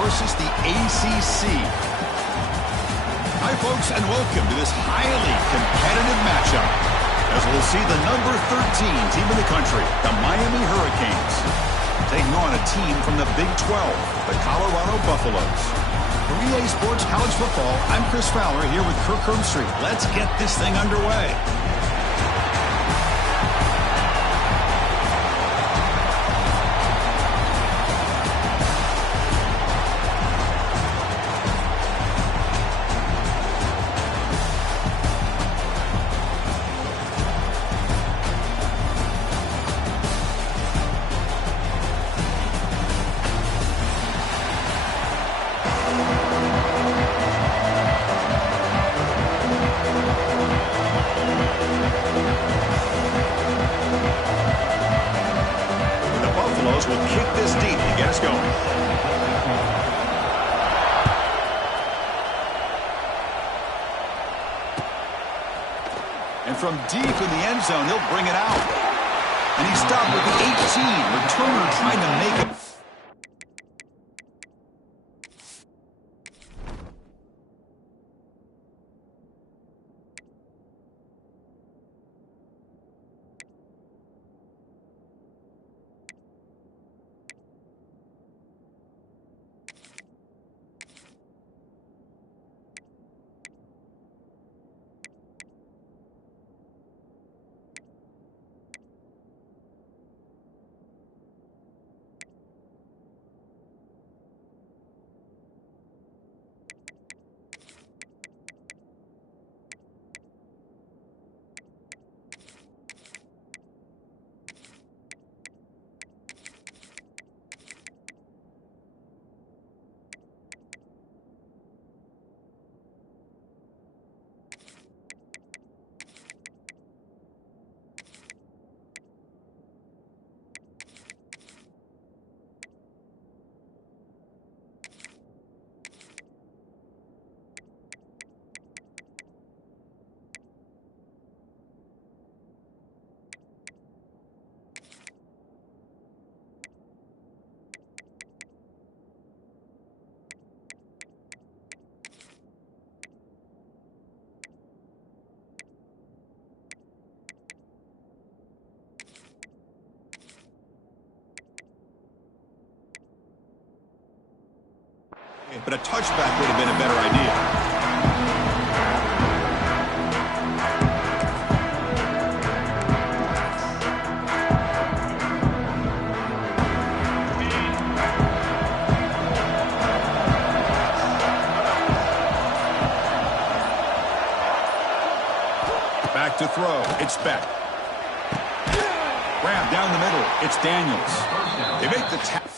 versus the ACC. Hi, folks, and welcome to this highly competitive matchup, as we'll see the number 13 team in the country, the Miami Hurricanes, taking on a team from the Big 12, the Colorado Buffaloes. For EA Sports College Football, I'm Chris Fowler here with Kirk Herbstreit. Let's get this thing underway. Will kick this deep to get us going. And from deep in the end zone, he'll bring it out. And he stopped with the 18. Returner trying to make it. But a touchback would have been a better idea. Back to throw. It's Beck. Grab down the middle. It's Daniels. They make the tap.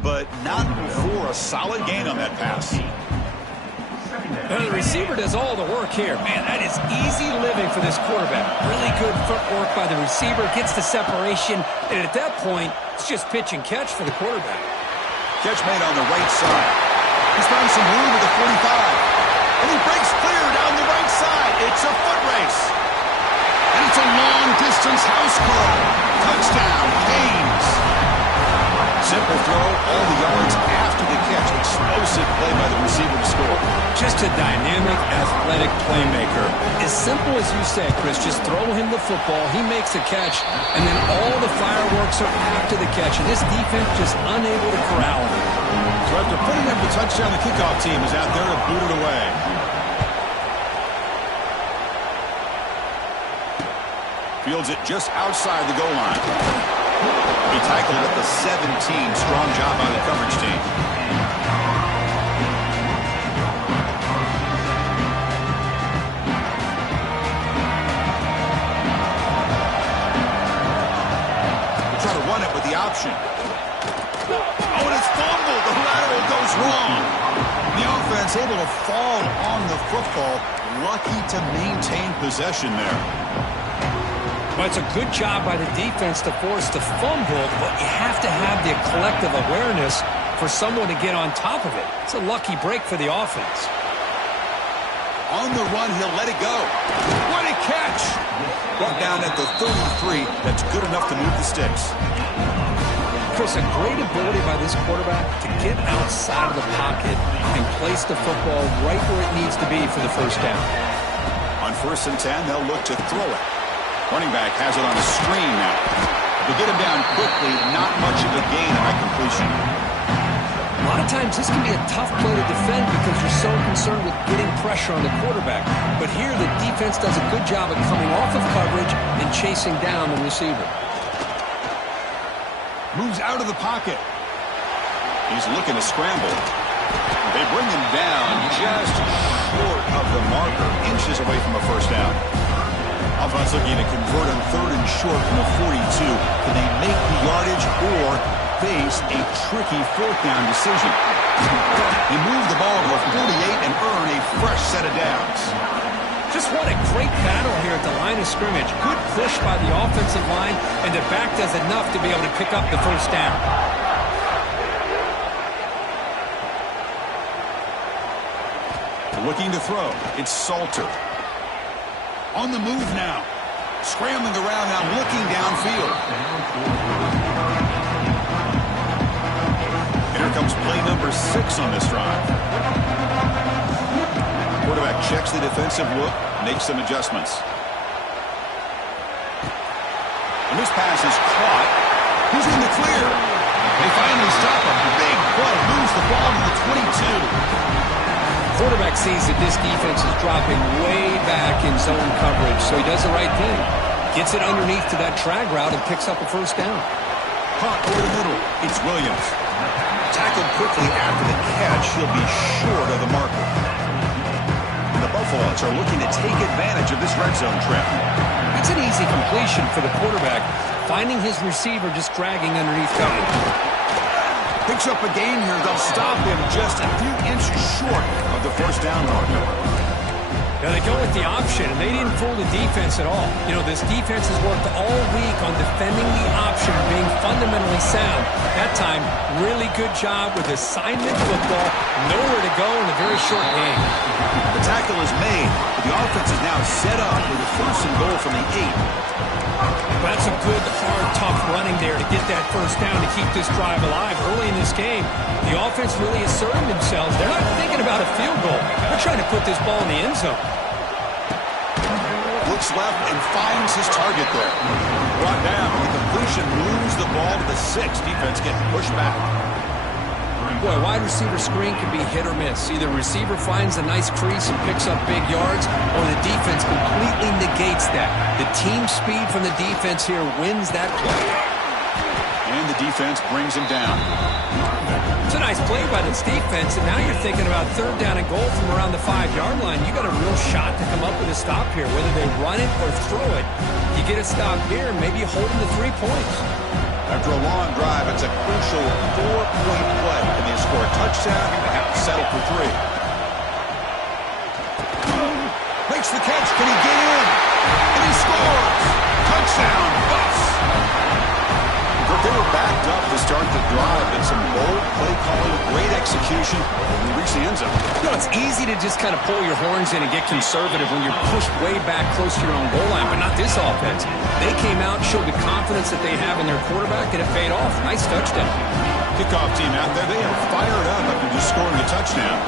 But not before a solid gain on that pass. The receiver does all the work here. Man, that is easy living for this quarterback. Really good footwork by the receiver, gets the separation, and at that point, it's just pitch and catch for the quarterback. Catch made on the right side. He's found some room at the 45. And he breaks clear down the right side. It's a foot race. And it's a long-distance house call. Touchdown, Canes. Simple throw, all the yards after the catch. Explosive play by the receiver to score. Just Just a dynamic, athletic playmaker. As simple as you said, Chris, just throw him the football, he makes a catch, and then all the fireworks are after the catch, and this defense just unable to corral him. So after putting up the touchdown, the kickoff team is out there to boot it away. Fields it just outside the goal line. He tackled at the 17. Strong job by the coverage team. Try to run it with the option. Oh, and it's fumbled. The lateral goes wrong. The offense able to fall on the football. Lucky to maintain possession there. Well, it's a good job by the defense to force the fumble, but you have to have the collective awareness for someone to get on top of it. It's a lucky break for the offense. On the run, he'll let it go. What a catch! Brought down at the 33. That's good enough to move the sticks. Chris, a great ability by this quarterback to get outside of the pocket and place the football right where it needs to be for the first down. On 1st and 10, they'll look to throw it. Running back has it on a screen now. To get him down quickly, not much of a gain on that completion. A lot of times this can be a tough play to defend because you're so concerned with getting pressure on the quarterback. But here the defense does a good job of coming off of coverage and chasing down the receiver. Moves out of the pocket. He's looking to scramble. They bring him down just short of the marker, inches away from a first down. Offense looking to convert on 3rd and short from the 42. Can they make the yardage or face a tricky 4th down decision? You move the ball to a 48 and earn a fresh set of downs. Just what a great battle here at the line of scrimmage. Good push by the offensive line, and the back does enough to be able to pick up the first down. Looking to throw. It's Salter. On the move now. Scrambling around now, looking downfield. Here comes play number 6 on this drive. Quarterback checks the defensive look, makes some adjustments. And this pass is caught. Who's in the clear? They finally stop him. Big play, moves the ball to the 22. Quarterback sees that this defense is dropping way back in zone coverage, so he does the right thing. Gets it underneath to that drag route and picks up a first down. Caught over the middle. It's Williams. Tackled quickly after the catch. He'll be short of the marker. The Buffaloes are looking to take advantage of this red zone trap. It's an easy completion for the quarterback, finding his receiver just dragging underneath coverage. Picks up a gain here. They'll stop him just a few inches short of the first down marker. Now they go with the option, and they didn't fool the defense at all. You know, this defense has worked all week on defending the option, being fundamentally sound. That time, really good job with assignment football. Nowhere to go in a very short game. The tackle is made, but the offense is now set up with a 1st and goal from the 8. That's a good, hard, tough running there to get that first down to keep this drive alive. Early in this game, the offense really asserted themselves. They're not thinking about a field goal. They're trying to put this ball in the end zone. Looks left and finds his target there. Brought down. The completion moves the ball to the 6. Defense getting pushed back. Boy, wide receiver screen can be hit or miss. Either receiver finds a nice crease and picks up big yards, or the defense completely negates that. The team speed from the defense here wins that play. And the defense brings him down. It's a nice play by this defense, and now you're thinking about 3rd down and goal from around the 5-yard line. You got a real shot to come up with a stop here. Whether they run it or throw it, you get a stop here, maybe holding the 3 points. After a long drive, it's a crucial 4-point play. Can they score a touchdown? They have to settle for 3. Makes the catch. Can he get in? And he scores! Touchdown, Buffs! But they were backed up to start the drive, and some bold play calling, great execution, and we reach the end zone. You know, it's easy to just kind of pull your horns in and get conservative when you're pushed way back close to your own goal line, but not this offense. They came out, showed the confidence that they have in their quarterback, and it paid off. Nice touchdown. Kickoff team out there, they are fired up after just scoring a touchdown.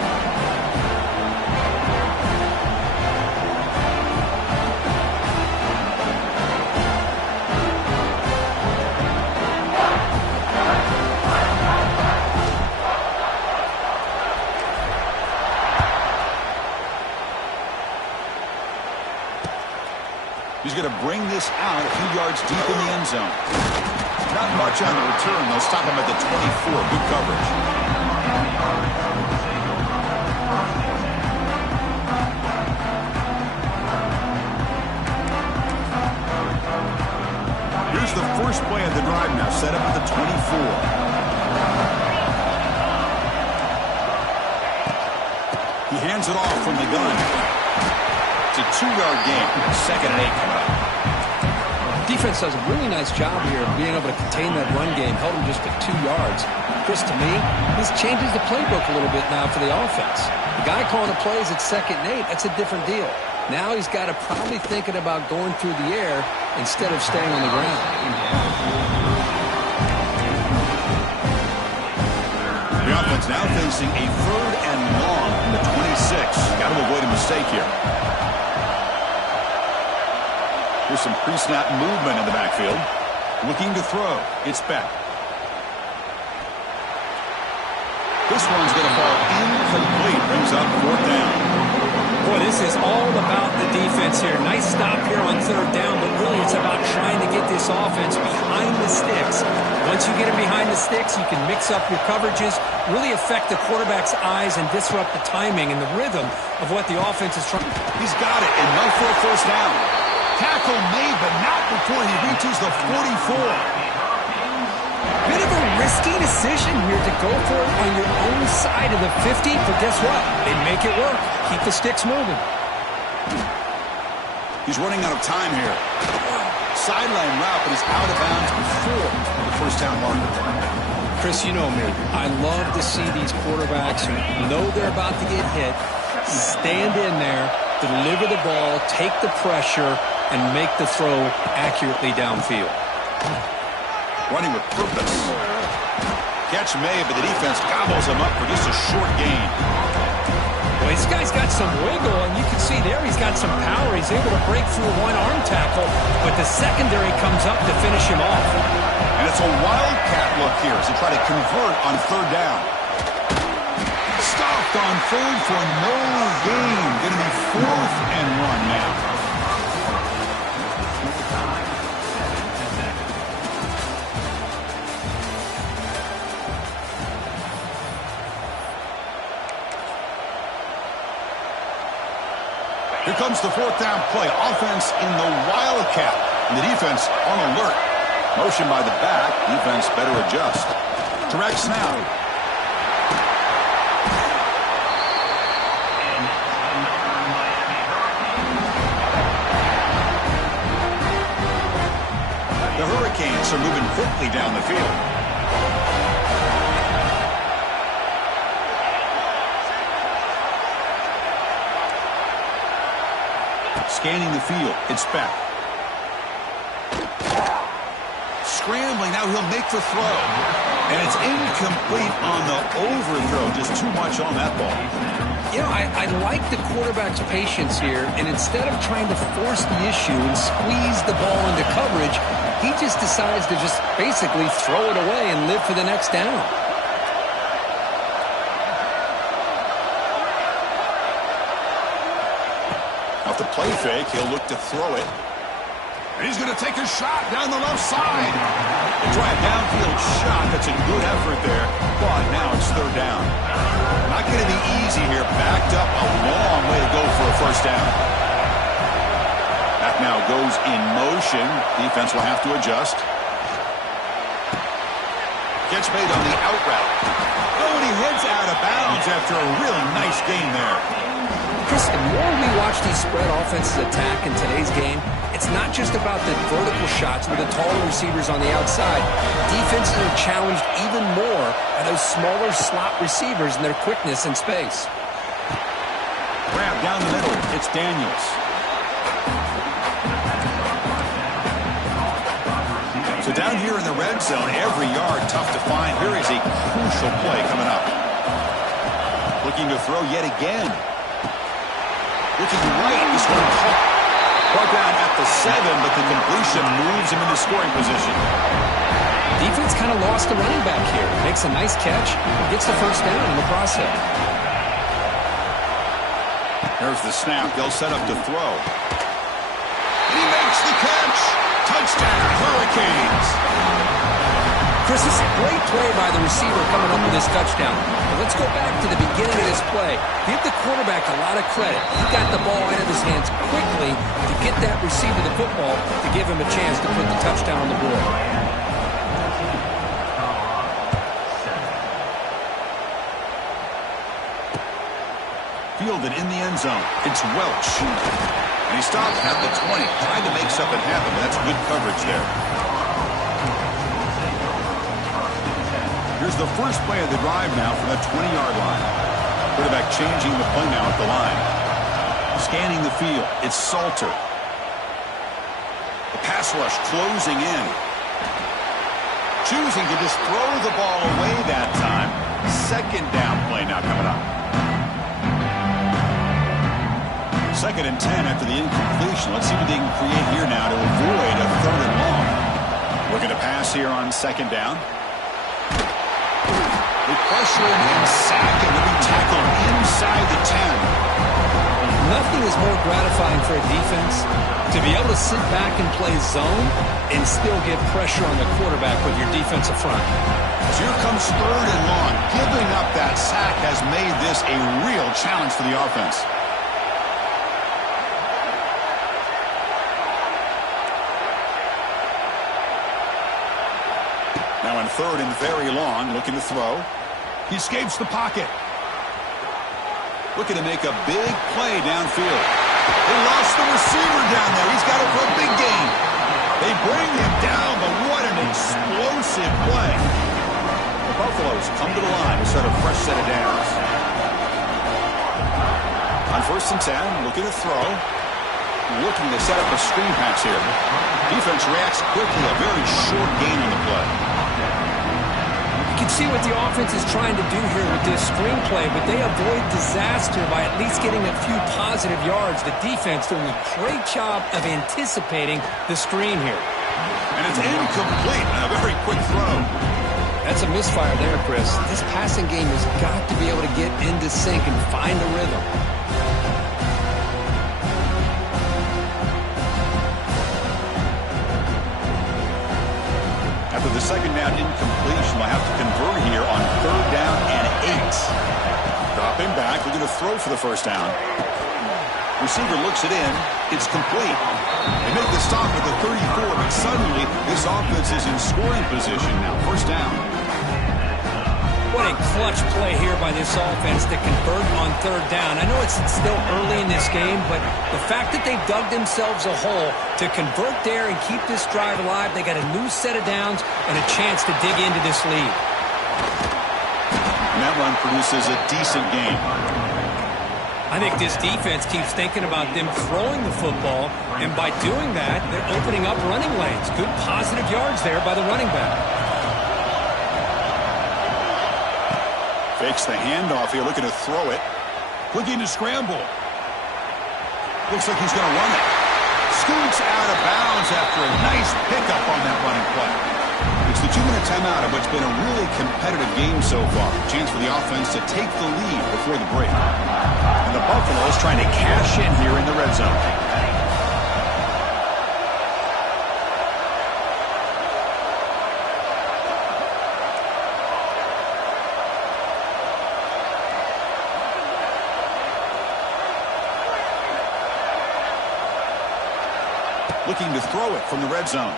going to bring this out a few yards deep in the end zone. Not much on the return. They'll stop him at the 24. Good coverage. Here's the first play of the drive now, set up at the 24. He hands it off from the gun. It's a 2-yard gain. 2nd and 8 coming up. Defense does a really nice job here of being able to contain that run game. Held him just at 2 yards. Chris, to me, this changes the playbook a little bit now for the offense. The guy calling the plays at 2nd and 8, that's a different deal. Now he's got to probably thinking about going through the air instead of staying on the ground. The offense now facing a 3rd and long from the 26. Got to avoid a mistake here. Here's some pre-snap movement in the backfield. Looking to throw. It's Beck. This one's going to fall incomplete. Brings up 4th down. Boy, this is all about the defense here. Nice stop here on 3rd down, but really it's about trying to get this offense behind the sticks. Once you get it behind the sticks, you can mix up your coverages, really affect the quarterback's eyes and disrupt the timing and the rhythm of what the offense is trying. He's got it, and no for a 1st down. Tackle made, but not before he reaches the 44. Bit of a risky decision here to go for it on your own side of the 50, but guess what? They make it work. Keep the sticks moving. He's running out of time here. Sideline route, but he's out of bounds before the 1st down marker. Chris, you know me. I love to see these quarterbacks who know they're about to get hit, stand in there, deliver the ball, take the pressure, and make the throw accurately downfield. Running with purpose. Catch made, but the defense gobbles him up for just a short gain. Well, this guy's got some wiggle, and you can see there he's got some power. He's able to break through one arm tackle, but the secondary comes up to finish him off. And it's a wildcat look here as they try to convert on 3rd down. Stopped on 3rd for no gain. Going to be 4th and 1 now. Here comes the 4th down play. Offense in the wildcat. And the defense on alert. Motion by the back. Defense better adjust. Direct snap. The Hurricanes are moving quickly down the field. Scanning the field. It's Beck. Scrambling. Now he'll make the throw. And it's incomplete on the overthrow. Just too much on that ball. You know, I like the quarterback's patience here. And instead of trying to force the issue and squeeze the ball into coverage, he just decides to just basically throw it away and live for the next down. Off the play fake, he'll look to throw it. And he's going to take a shot down the left side. They try a downfield shot. That's a good effort there. But now it's 3rd down. Not going to be easy here. Backed up a long way to go for a 1st down. That now goes in motion. Defense will have to adjust. Catch made on the out route. Oh, and he heads out of bounds after a really nice gain there. Chris, the more we watch these spread offenses attack in today's game, it's not just about the vertical shots with the taller receivers on the outside. Defenses are challenged even more by those smaller slot receivers and their quickness in space. Grab down the middle. It's Daniels. So down here in the red zone, every yard tough to find. Here is a crucial play coming up. Looking to throw yet again. Looking right, this one brought down at the 7, but the completion moves him into scoring position. Defense kind of lost the running back here. Makes a nice catch, gets the 1st down in the process. There's the snap. They'll set up to throw. And he makes the catch. Touchdown, Hurricanes. Chris, this is a great play by the receiver coming up with this touchdown. But let's go back to the beginning of this play. Give the quarterback a lot of credit. He got the ball out of his hands quickly to get that receiver the football to give him a chance to put the touchdown on the board. Fielded in the end zone. It's Welch. And he stopped at the 20. Tried to make something happen, but that's good coverage there. Here's the first play of the drive now from the 20-yard line. Quarterback changing the play now at the line. Scanning the field. It's Salter. The pass rush closing in. Choosing to just throw the ball away that time. Second down play now coming up. 2nd and 10 after the incompletion. Let's see what they can create here now to avoid a 3rd and long. Looking to pass here on 2nd down. They pressure him and sack him to be tackled inside the 10. Nothing is more gratifying for a defense to be able to sit back and play zone and still get pressure on the quarterback with your defensive front. As here comes 3rd and long. Giving up that sack has made this a real challenge for the offense. Now in 3rd and very long, looking to throw. He escapes the pocket. Looking to make a big play downfield. They lost the receiver down there. He's got it for a big gain. They bring him down, but what an explosive play. The Buffaloes come to the line to start a fresh set of downs. On 1st and 10, looking to throw. Looking to set up a screen pass here. Defense reacts quickly. A very short gain on the play. You can see what the offense is trying to do here with this screenplay, but they avoid disaster by at least getting a few positive yards. The defense doing a great job of anticipating the screen here. And it's incomplete. A very quick throw. That's a misfire there, Chris. This passing game has got to be able to get into sync and find a rhythm. After the 2nd down incompletion, they'll have to convert here on 3rd down and 8. Dropping back, looking to throw for the 1st down. Receiver looks it in. It's complete. They make the stop at the 34, but suddenly this offense is in scoring position now. 1st down. What a clutch play here by this offense to convert on 3rd down. I know it's still early in this game, but the fact that they've dug themselves a hole to convert there and keep this drive alive, they got a new set of downs and a chance to dig into this lead. And that run produces a decent gain. I think this defense keeps thinking about them throwing the football, and by doing that, they're opening up running lanes. Good positive yards there by the running back. Fakes the handoff here, looking to throw it. Looking to scramble. Looks like he's going to run it. Scoots out of bounds after a nice pickup on that running play. It's the 2-minute timeout of what's been a really competitive game so far. Chance for the offense to take the lead before the break. And the Buffaloes trying to cash in here in the red zone. Looking to throw it from the red zone.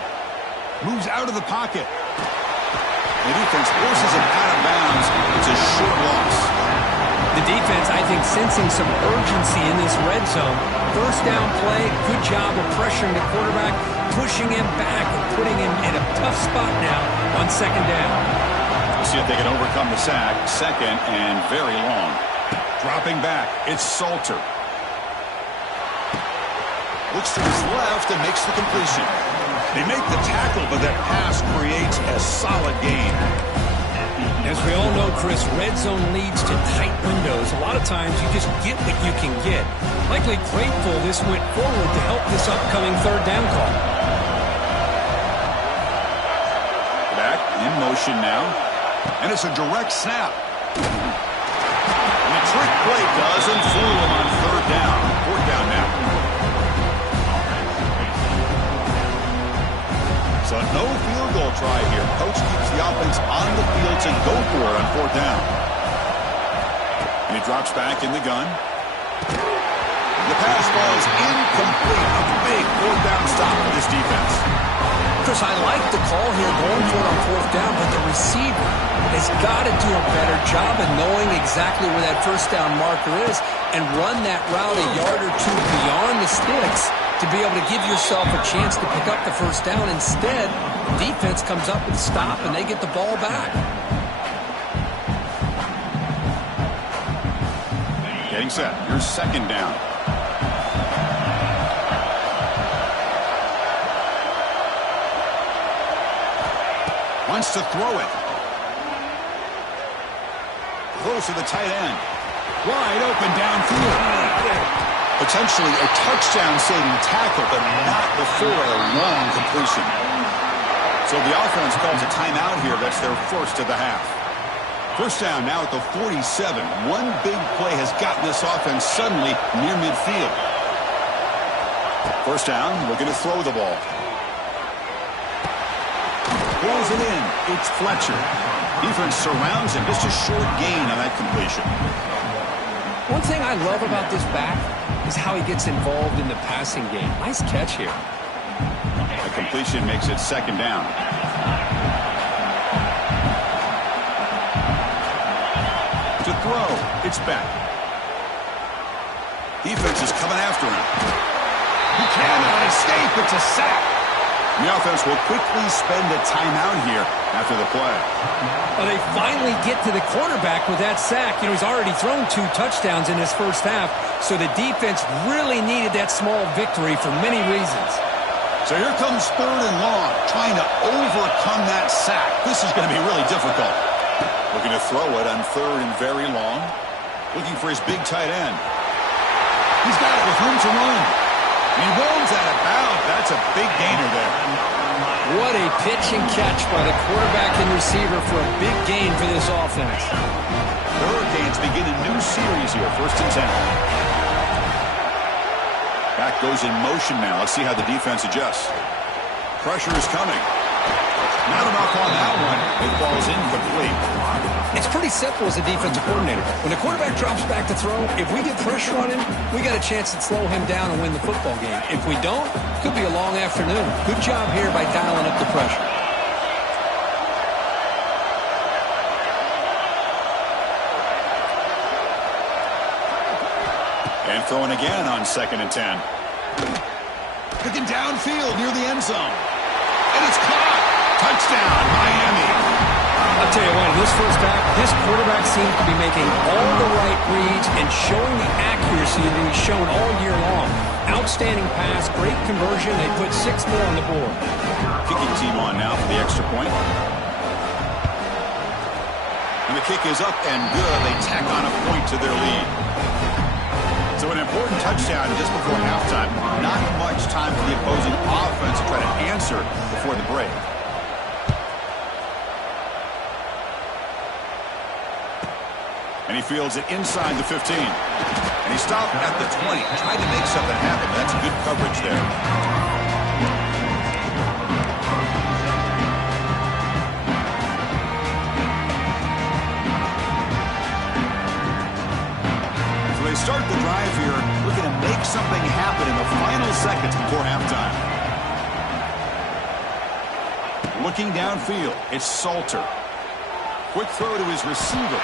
Moves out of the pocket. The defense forces him out of bounds. It's a short loss. The defense, I think, sensing some urgency in this red zone. 1st down play, good job of pressuring the quarterback, pushing him back and putting him in a tough spot now on 2nd down. We'll see if they can overcome the sack. 2nd and very long. Dropping back, it's Salter. Looks to his left and makes the completion. They make the tackle, but that pass creates a solid gain. As we all know, Chris, red zone leads to tight windows. A lot of times you just get what you can get. Likely grateful this went forward to help this upcoming 3rd down call. Back in motion now. And it's a direct snap. And the trick play doesn't fool him on 3rd down. 4th down now. So no field goal try here. Coach keeps the offense on the field to go for it on 4th down. And he drops back in the gun. The pass falls incomplete. A big 4th down stop for this defense. Chris, I like the call here going for it on 4th down, but the receiver has got to do a better job of knowing exactly where that 1st down marker is and run that route a yard or two beyond the sticks to be able to give yourself a chance to pick up the 1st down. Instead, defense comes up with a stop and they get the ball back. Getting set. Here's 2nd down. Wants to throw it. Close to the tight end. Wide open downfield. Potentially a touchdown-saving tackle, but not before a long completion. So the offense calls a timeout here. That's their first of the half. 1st down now at the 47. One big play has gotten this offense suddenly near midfield. 1st down, looking to throw the ball. Pulls it in. It's Fletcher. Defense surrounds him. Just a short gain on that completion. One thing I love about this back is how he gets involved in the passing game. Nice catch here. The completion makes it 2nd down. To throw. It's back. Defense is coming after him. He cannot escape. It's a sack. The offense will quickly spend a timeout here after the play. Well, they finally get to the quarterback with that sack. You know, he's already thrown 2 touchdowns in his 1st half, so the defense really needed that small victory for many reasons. So here comes 3rd and long, trying to overcome that sack. This is going to be really difficult. Looking to throw it on 3rd and very long. Looking for his big tight end. He's got it with room to run. He rolls out of bounds. That's a big gainer there. What a pitch and catch by the quarterback and receiver for a big gain for this offense. The Hurricanes begin a new series here, 1st and 10. Back goes in motion now. Let's see how the defense adjusts. Pressure is coming. Not enough on that one. It falls incomplete. It's pretty simple as a defensive coordinator. When the quarterback drops back to throw, if we get pressure on him, we got a chance to slow him down and win the football game. If we don't, it could be a long afternoon. Good job here by dialing up the pressure. And throwing again on 2nd and 10. Looking downfield near the end zone. And it's caught. Touchdown, Miami. I'll tell you what, in this 1st half, this quarterback seems to be making all the right reads and showing the accuracy that he's shown all year long. Outstanding pass, great conversion. They put 6 more on the board. Kicking team on now for the extra point. And the kick is up and good. They tack on a point to their lead. So an important touchdown just before halftime. Not much time for the opposing offense to try to answer before the break. And he fields it inside the 15. And he stopped at the 20. Tried to make something happen. That's good coverage there. So they start the drive here, looking to make something happen in the final seconds before halftime. Looking downfield, it's Salter. Quick throw to his receiver.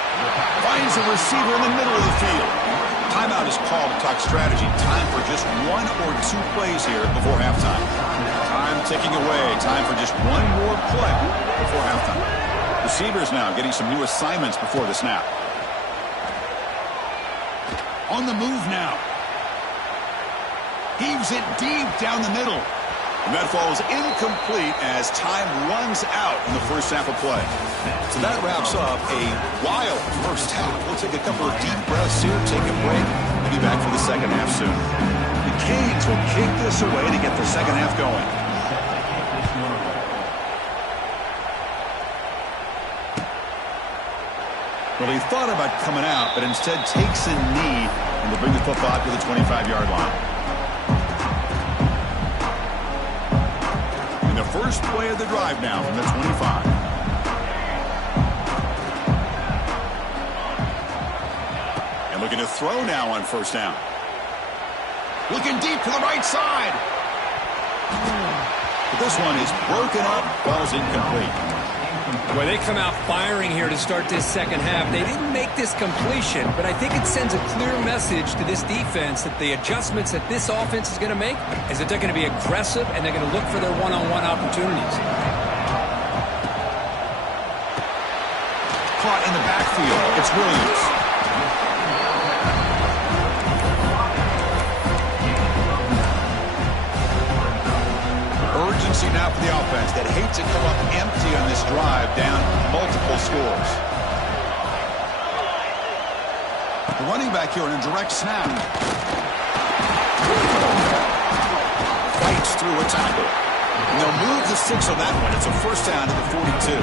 Finds a receiver in the middle of the field. Timeout is called to talk strategy. Time for just 1 or 2 plays here before halftime. Time ticking away. Time for just 1 more play before halftime. Receivers now getting some new assignments before the snap. On the move now. Heaves it deep down the middle. And that falls incomplete as time runs out in the 1st half of play. So that wraps up a wild 1st half. We'll take a couple of deep breaths here, take a break, and be back for the 2nd half soon. The Canes will kick this away to get the 2nd half going. Well, he thought about coming out, but instead takes a knee and will bring the football out to the 25-yard line. First play of the drive now from the 25. And looking to throw now on first down. Looking deep to the right side. But this one is broken up, falls incomplete. Well, they come out firing here to start this second half. They didn't make this completion, but I think it sends a clear message to this defense that the adjustments that this offense is going to make is that they're going to be aggressive and they're going to look for their one-on-one opportunities. Caught in the backfield. It's Williams. Urgency now for the offense that hates to come up empty on this drive, down multiple scores. The running back here in a direct snap. Fights through a tackle. And they'll move the 6 on that one. It's a first down to the 42.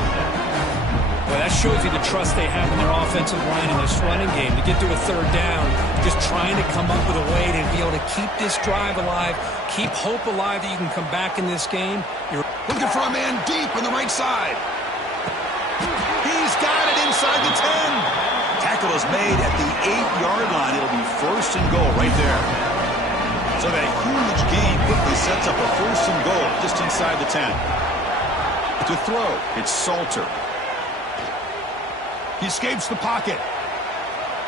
Well, that shows you the trust they have in their offensive line in this running game. To get to a third down, just trying to come up with a way to be able to keep this drive alive, keep hope alive that you can come back in this game. You're looking for a man deep on the right side. He's got it inside the 10. Tackle is made at the 8-yard line. It'll be first and goal right there. So that huge gain quickly sets up a first and goal just inside the 10. To throw, it's Salter. He escapes the pocket.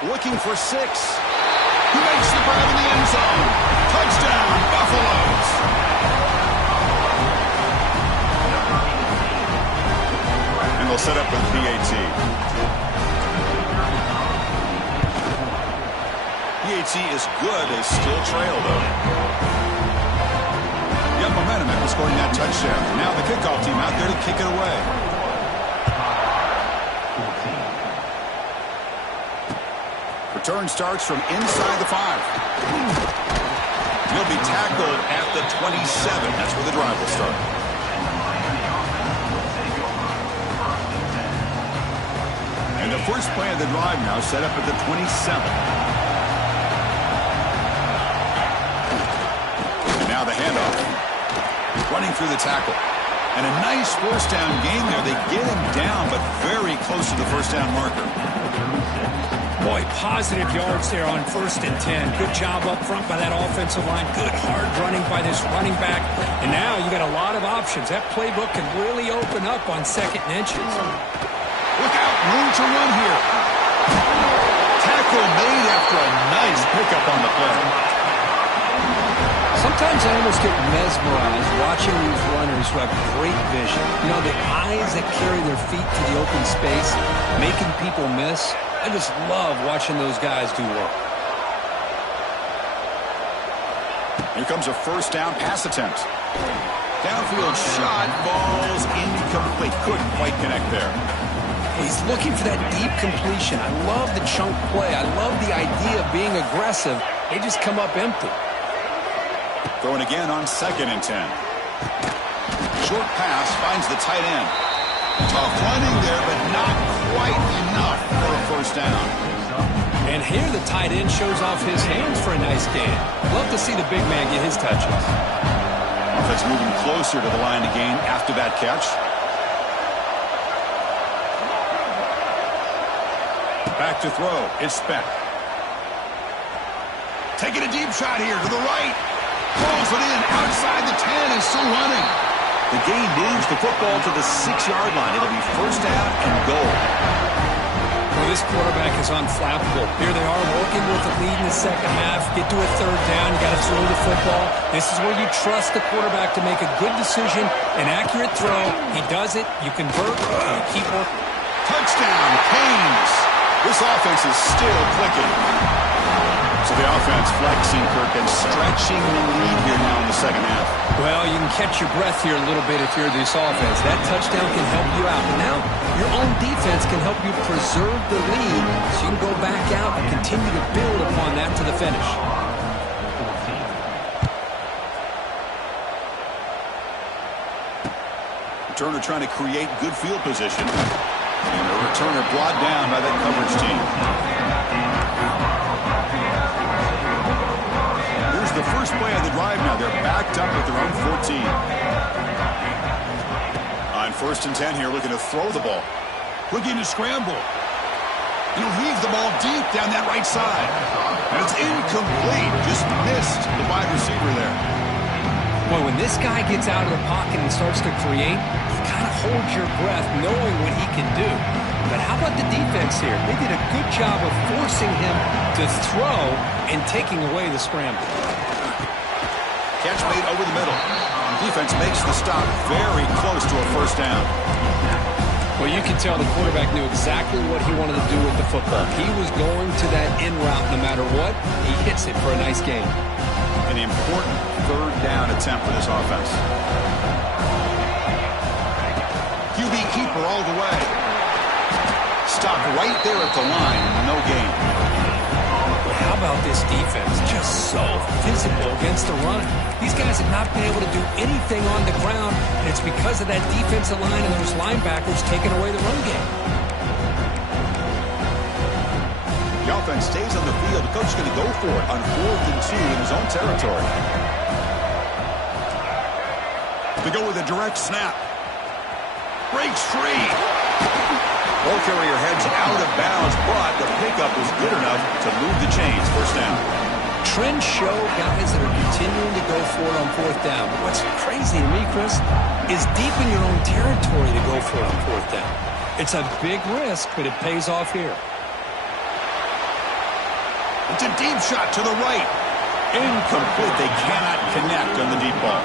Looking for 6. He makes the grab in the end zone. Touchdown, Buffaloes. And they'll set up with PAT. PAT is good. They still trail, though. You have momentum after scoring that touchdown. Now the kickoff team out there to kick it away. Return starts from inside the 5. He'll be tackled at the 27. That's where the drive will start. And the first play of the drive now set up at the 27. And now the handoff. Running through the tackle. And a nice first down gain there. They get him down, but very close to the first down marker. Boy, positive yards there on 1st and 10. Good job up front by that offensive line. Good hard running by this running back. And now you got a lot of options. That playbook can really open up on 2nd and inches. Look out, room to run here. Tackle made after a nice pickup on the play. Sometimes I almost get mesmerized watching these runners who have great vision. You know, the eyes that carry their feet to the open space, making people miss. I just love watching those guys do work. Here comes a first down pass attempt. Downfield shot falls incomplete. Couldn't quite connect there. He's looking for that deep completion. I love the chunk play. I love the idea of being aggressive. They just come up empty. Throwing again on 2nd and 10. Short pass finds the tight end. Tough running there, but not quite enough for a first down. And here the tight end shows off his hands for a nice gain. Love to see the big man get his touches. Offense moving closer to the line of gain after that catch. Back to throw. It's Speck. Taking a deep shot here to the right. Pulls it in outside the 10 and still running. The gain moves the football to the 6-yard line. It'll be first down and goal. Well, this quarterback is unflappable. Here they are working with the lead in the second half. Get to a third down. You got to throw the football. This is where you trust the quarterback to make a good decision, an accurate throw. He does it. You convert. And you keep working. Touchdown, Canes. This offense is still clicking. So the offense flexing, Kirk, and stretching the lead here now in the second half. Well, you can catch your breath here a little bit if you're this offense. That touchdown can help you out. But now your own defense can help you preserve the lead so you can go back out and continue to build upon that to the finish. Returner trying to create good field position. And a returner brought down by that coverage team. Here's the first play of the drive now. They're backed up at their own 14. First and 10 here, looking to throw the ball. Looking to scramble. And he'll heave the ball deep down that right side. And it's incomplete. Just missed the wide receiver there. Boy, when this guy gets out of the pocket and starts to create, you kind of hold your breath knowing what he can do. But how about the defense here? They did a good job of forcing him to throw and taking away the scramble. Catch made over the middle. Defense makes the stop very close to a first down. Well, you can tell the quarterback knew exactly what he wanted to do with the football. He was going to that in route no matter what. He hits it for a nice gain. An important third down attempt for this offense. QB keeper all the way. Stopped right there at the line. No gain. How about this defense? Just so physical against the run. These guys have not been able to do anything on the ground, and it's because of that defensive line and those linebackers taking away the run game. The offense stays on the field. The coach is going to go for it on 4th and 2 in his own territory. To go with a direct snap. Breaks free. Ball carrier heads out of bounds, but the pickup was good enough to move the chains. First down. Trends show guys that are continuing to go for it on 4th down. But what's crazy to me, Chris, is deep in your own territory to go for it on 4th down. It's a big risk, but it pays off here. It's a deep shot to the right. Incomplete. They cannot connect on the deep ball.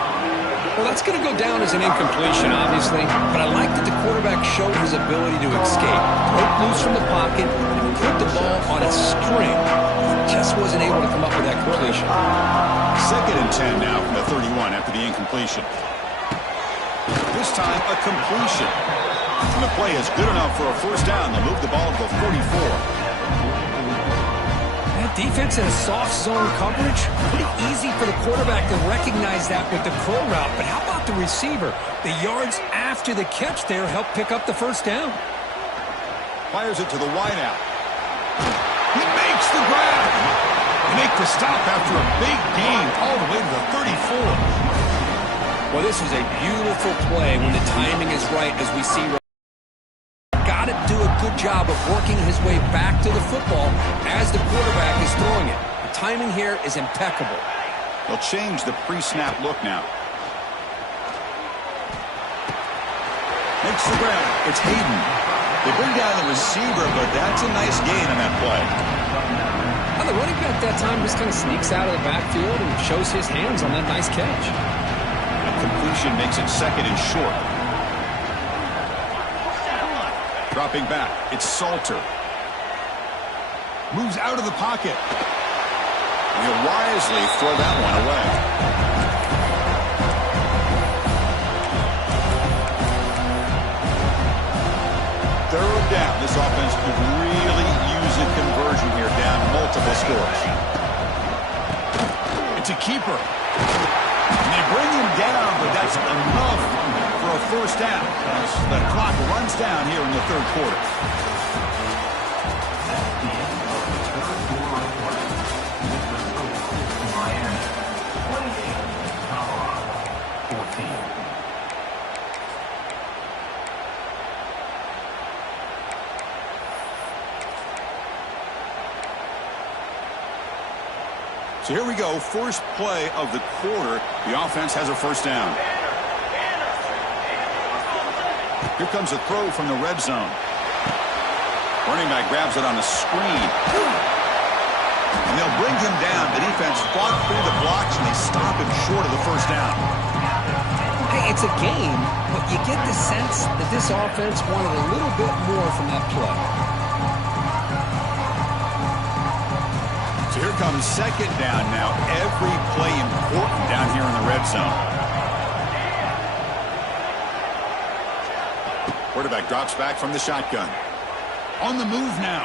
Well, that's going to go down as an incompletion, obviously, but I like that the quarterback showed his ability to escape. Broke loose from the pocket and put the ball on a string. Just wasn't able to come up with that completion. 2nd and 10 now from the 31 after the incompletion. This time, a completion. And the play is good enough for a first down. They'll move the ball to the 44. Defense in a soft zone coverage, pretty easy for the quarterback to recognize that with the curl route. But how about the receiver? The yards after the catch there help pick up the first down. Fires it to the wideout. He makes the grab. Make the stop after a big gain all the way to the 34. Well, this is a beautiful play when the timing is right, as we see. Got to do a good job of working his way back to the football as the quarterback is throwing it. The timing here is impeccable. They'll change the pre-snap look now. Makes the grab. It's Hayden. They bring down the receiver, but that's a nice gain on that play. Well, the running back that time just kind of sneaks out of the backfield and shows his hands on that nice catch. A completion makes it 2nd and short. Dropping back, it's Salter. Moves out of the pocket. He'll wisely throw that one away. Third down. This offense could really use a conversion here, down multiple scores. It's a keeper. And they bring him down, but that's enough for a first down as the clock runs down here in the 3rd quarter. So here we go, first play of the quarter. The offense has a first down. Here comes a throw from the red zone. Running back grabs it on a screen. And they'll bring him down. The defense fought through the blocks, and they stop him short of the first down. Hey, it's a game, but you get the sense that this offense wanted a little bit more from that play. So here comes 2nd down now. Every play important down here in the red zone. Quarterback drops back from the shotgun. On the move now.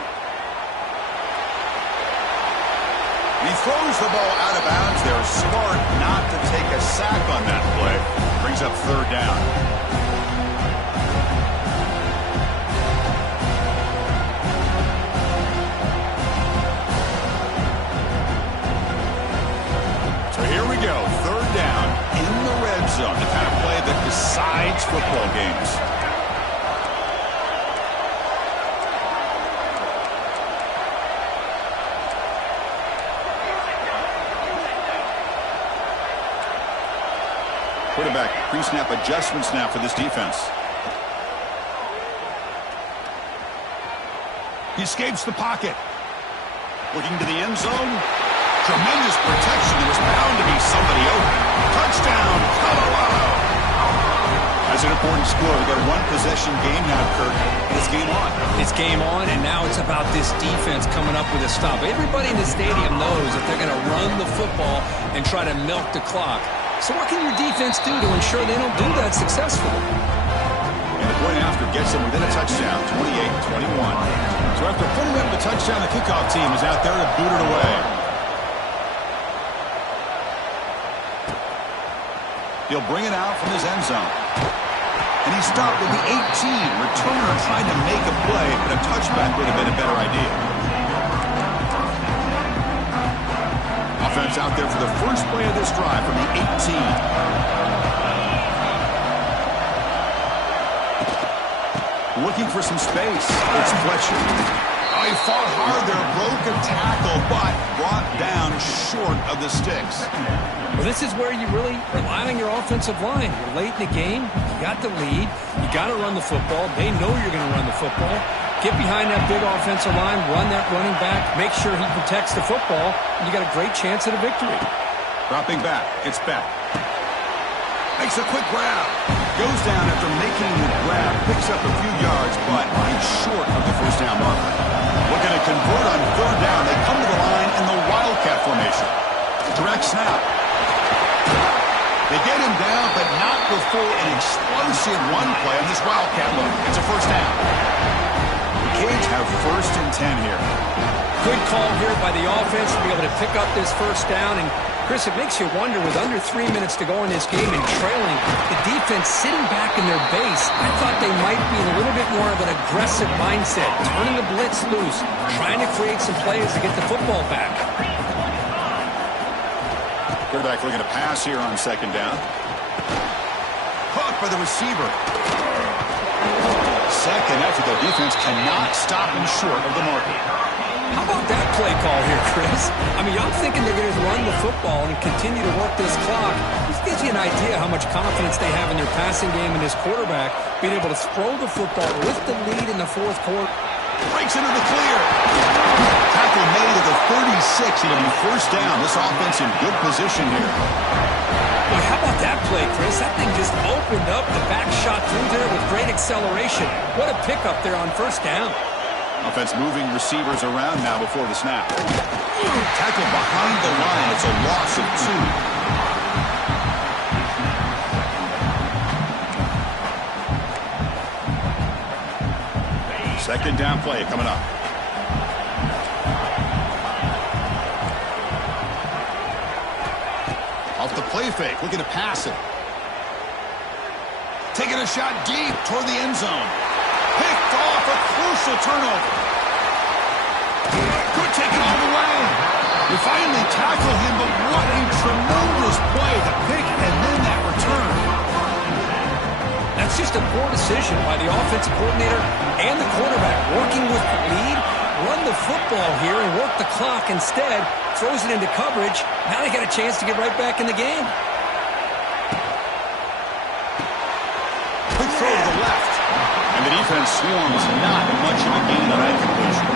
He throws the ball out of bounds. They're smart not to take a sack on that play. Brings up 3rd down. Here we go, 3rd down in the red zone, the kind of play that decides football games. Quarterback pre-snap adjustments now for this defense. He escapes the pocket. Looking to the end zone. Tremendous protection. There was bound to be somebody open. Touchdown, Colorado. That's an important score. We've got a one-possession game now, Kirk. It's game on. It's game on, and now it's about this defense coming up with a stop. Everybody in the stadium knows that they're going to run the football and try to milk the clock. So what can your defense do to ensure they don't do that successfully? And the point after gets them within a touchdown, 28-21. So after putting up the touchdown, the kickoff team is out there to boot it away. He'll bring it out from his end zone. And he stopped at the 18. Returner trying to make a play, but a touchback would have been a better idea. Offense out there for the first play of this drive from the 18. Looking for some space. It's Fletcher. Oh, he fought hard there, broke a tackle, but brought down short of the sticks. Well, this is where you really rely on your offensive line. You're late in the game. You got the lead. You got to run the football. They know you're going to run the football. Get behind that big offensive line, run that running back, make sure he protects the football, and you got a great chance at a victory. Dropping back. It's Beck. Makes a quick grab. Goes down after making the grab. Picks up a few yards, but he's short of the first down marker. Looking to convert on third down. They come to the line in the Wildcat formation. Direct snap. They get him down, but not before an explosive run play on this Wildcat look. It's a first down. The Canes have 1st and 10 here. Good call here by the offense to be able to pick up this first down. And, Chris, it makes you wonder, with under 3 minutes to go in this game and trailing, the defense sitting back in their base, I thought they might be in a little bit more of an aggressive mindset, turning the blitz loose, trying to create some plays to get the football back. Quarterback looking to pass here on second down. Caught by the receiver. Second effort, the defense cannot stop him short of the marker. How about that play call here, Chris? I mean, I'm thinking they're going to run the football and continue to work this clock. This gives you an idea how much confidence they have in their passing game and his quarterback being able to throw the football with the lead in the fourth quarter. Breaks into the clear. Tackle made at the 36. It'll be first down. This offense in good position here. Boy, how about that play, Chris? That thing just opened up. The back shot through there with great acceleration. What a pickup there on first down. Offense moving receivers around now before the snap. Tackle behind the line. It's a loss of 2. Second down play coming up. Off the play fake, looking to pass it. Taking a shot deep toward the end zone. Picked off, a crucial turnover. Could take it all the way. They finally tackle him, but what a tremendous play. The pick and then that return. That's just a poor decision by the offensive coordinator and the quarterback. Working with the lead, run the football here and work the clock. Instead, throws it into coverage. Now they got a chance to get right back in the game. Quick throw to the left. And the defense swarms not much of a gain on that completion.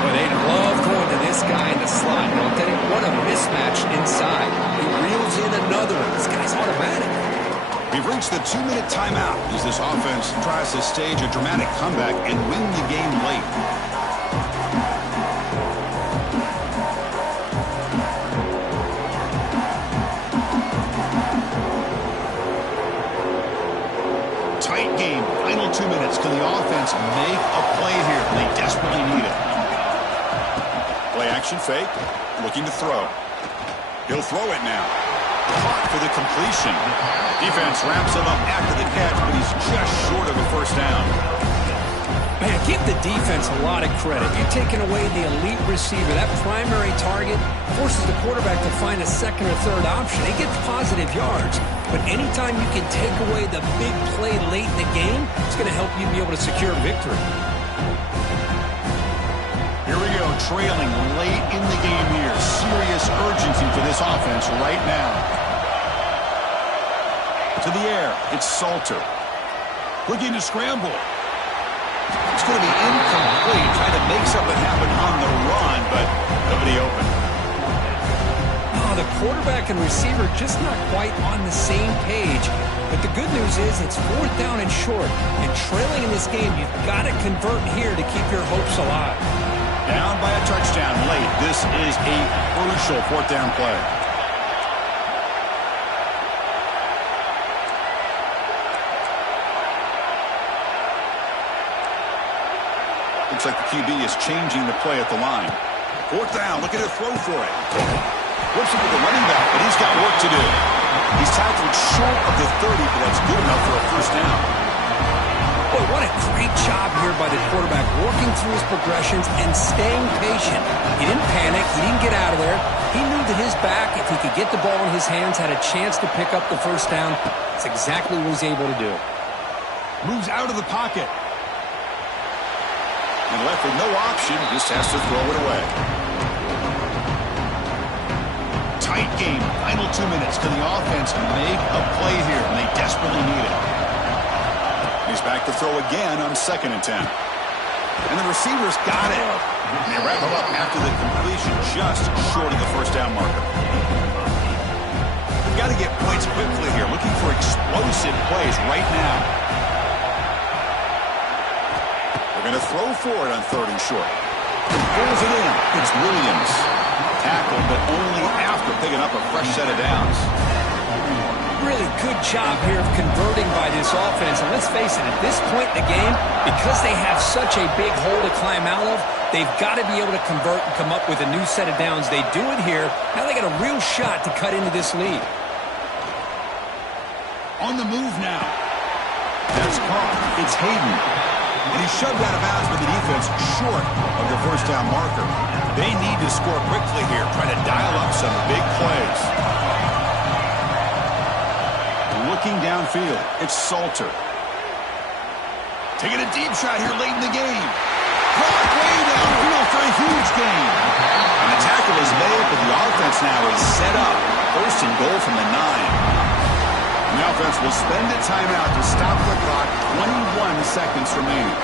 Well, they love going to this guy in the slot. Don't they? What a mismatch inside. He reels in another. This guy's automatic. We've reached the 2-minute timeout as this offense tries to stage a dramatic comeback and win the game late. Tight game. Final 2 minutes. Can the offense make a play here? They desperately need it. Play action fake. Looking to throw. He'll throw it now. Caught for the completion. Defense wraps him up after the catch, but he's just short of the first down. Man, give the defense a lot of credit. You're taking away the elite receiver. That primary target forces the quarterback to find a second or third option. He gets positive yards, but anytime you can take away the big play late in the game, it's going to help you be able to secure victory. Here we go, trailing late in the game here. Serious urgency for this offense right now. to the air. It's Salter. Looking to scramble. It's going to be incomplete. Trying to make something happen on the run, but nobody open. Oh, the quarterback and receiver just not quite on the same page. But the good news is it's 4th down and short. And trailing in this game, you've got to convert here to keep your hopes alive. Down by a touchdown late. This is a crucial 4th down play. Looks like the QB is changing the play at the line. 4th down, looking to throw for it. Whips it with the running back, but he's got work to do. He's tackled short of the 30, but that's good enough for a 1st down. Boy, what a great job here by the quarterback, working through his progressions and staying patient. He didn't panic. He didn't get out of there. He knew that his back, if he could get the ball in his hands, had a chance to pick up the 1st down. That's exactly what he's able to do. Moves out of the pocket. And left with no option, just has to throw it away. Tight game, final 2 minutes. Can the offense make a play here? And they desperately need it. He's back to throw again on 2nd and 10. And the receivers got it. And they wrap him up after the completion, just short of the 1st down marker. We've got to get points quickly here, looking for explosive plays right now. They're going to throw for it on 3rd and short. Pulls it in. It's Williams. Tackled, but only after picking up a fresh set of downs. Really good job here of converting by this offense. And let's face it, at this point in the game, because they have such a big hole to climb out of, they've got to be able to convert and come up with a new set of downs. They do it here. Now they got a real shot to cut into this lead. On the move now. That's caught. It's Hayden. And he's shoved out of bounds by the defense short of the 1st down marker. They need to score quickly here, trying to dial up some big plays. Looking downfield, it's Salter. Taking a deep shot here late in the game. Caught way downfield for a huge gain. And the tackle is made, but the offense now is set up. 1st and goal from the 9. And the offense will spend a timeout to stop the clock. 21 seconds remaining.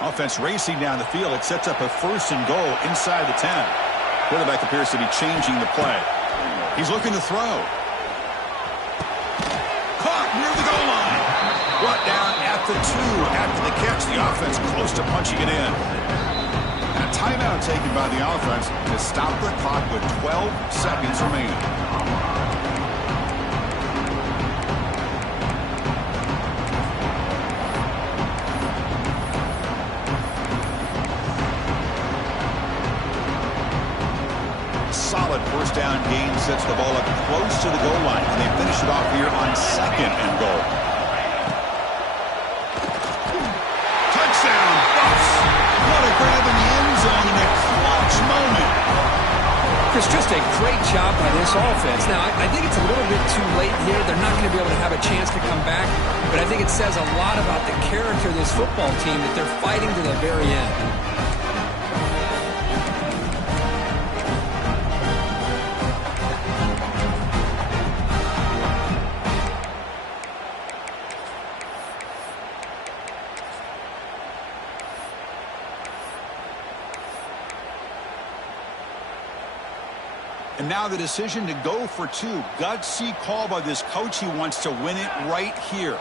Offense racing down the field. It sets up a 1st and goal inside the 10. Quarterback appears to be changing the play. He's looking to throw. Caught near the goal line. Brought down at the 2 after the catch. The offense close to punching it in. And a timeout taken by the offense to stop the clock with 12 seconds remaining. Solid 1st down gain sets the ball up close to the goal line, and they finish it off here on 2nd and goal. Touchdown, Buffs! What a grab in the end zone in a clutch moment. Chris, just a great job by this offense. Now, I think it's a little bit too late here. They're not going to be able to have a chance to come back, but I think it says a lot about the character of this football team that they're fighting to the very end. And now the decision to go for 2. Gutsy call by this coach. He wants to win it right here.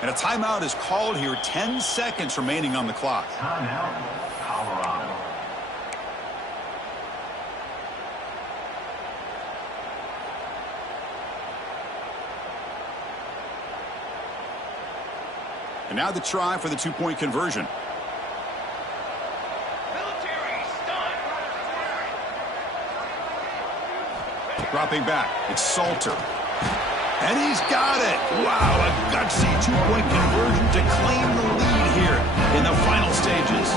And a timeout is called here. 10 seconds remaining on the clock. Timeout, Colorado. And now the try for the 2-point conversion. Dropping back, it's Salter. And he's got it. Wow, a gutsy 2-point conversion to claim the lead here in the final stages.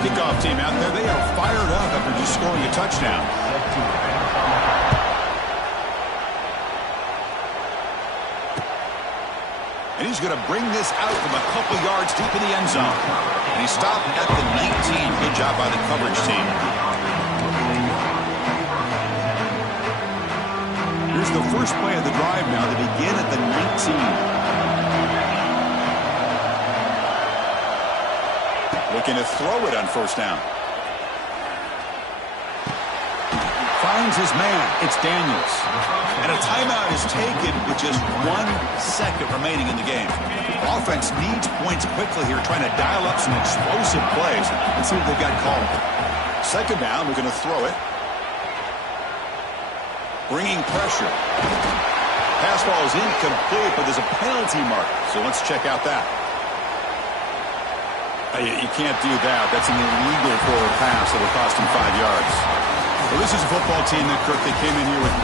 Kickoff team out there, they are fired up after just scoring a touchdown. And he's going to bring this out from a couple yards deep in the end zone. And he stopped at the 19. Good job by the coverage team. Here's the first play of the drive now. They begin at the 19. Looking to throw it on first down. Finds his man. It's Daniels. And a timeout is taken with just 1 second remaining in the game. Offense needs points quickly here, trying to dial up some explosive plays. Let's see what they've got called. Second down, we're going to throw it. Bringing pressure. Pass ball is incomplete, but there's a penalty mark. So let's check out that. You can't do that. That's an illegal forward pass that will cost him 5 yards. Well, this is a football team that, Kirk, they came in here with